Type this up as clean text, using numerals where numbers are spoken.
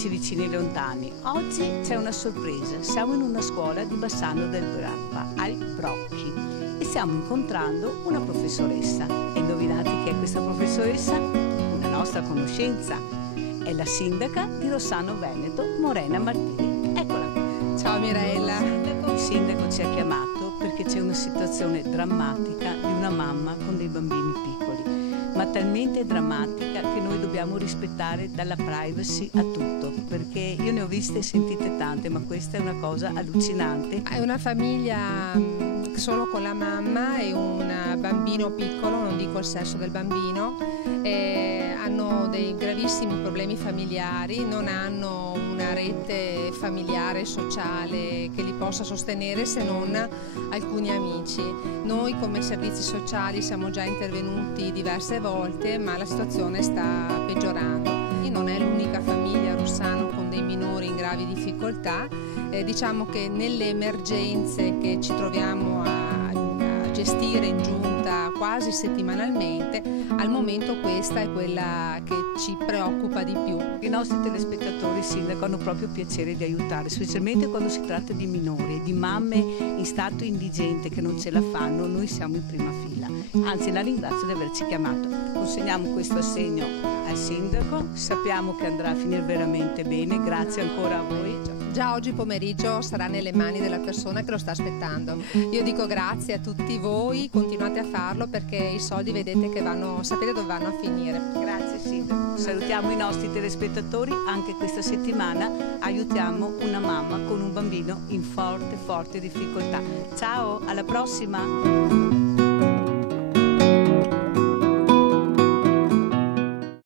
amici vicini e lontani. Oggi c'è una sorpresa. Siamo in una scuola di Bassano del Grappa, al Brocchi, e stiamo incontrando una professoressa. E indovinate chi è questa professoressa? Una nostra conoscenza. È la sindaca di Rossano Veneto, Morena Martini. Eccola. Ciao Mirella. Il sindaco ci ha chiamato perché c'è una situazione drammatica di una mamma con dei bambini piccoli, ma talmente drammatica che noi dobbiamo rispettare dalla privacy a tutto, perché io ne ho viste e sentite tante, ma questa è una cosa allucinante. È una famiglia solo con la mamma e un bambino piccolo, non dico il sesso del bambino, hanno dei gravissimi problemi familiari, non hanno una rete familiare sociale che li possa sostenere se non alcuni amici. Noi come servizi sociali siamo già intervenuti diverse volte, ma la situazione sta peggiorando. Non è l'unica famiglia a Rossano con dei minori in gravi difficoltà. Diciamo che nelle emergenze che ci troviamo a gestire in giunta quasi settimanalmente, al momento questa è quella che ci preoccupa di più. I nostri telespettatori, sindaco, hanno proprio piacere di aiutare, specialmente quando si tratta di minori, di mamme in stato indigente che non ce la fanno. Noi siamo in prima fila. Anzi, la ringrazio di averci chiamato. Consegniamo questo assegno al sindaco, sappiamo che andrà a finire veramente bene, grazie ancora a voi. Già oggi pomeriggio sarà nelle mani della persona che lo sta aspettando. Io dico grazie a tutti voi, continuate a farlo perché i soldi vedete che sapete dove vanno a finire. Grazie sindaco. Salutiamo i nostri telespettatori, anche questa settimana aiutiamo una mamma con un bambino in forte difficoltà. Ciao, alla prossima!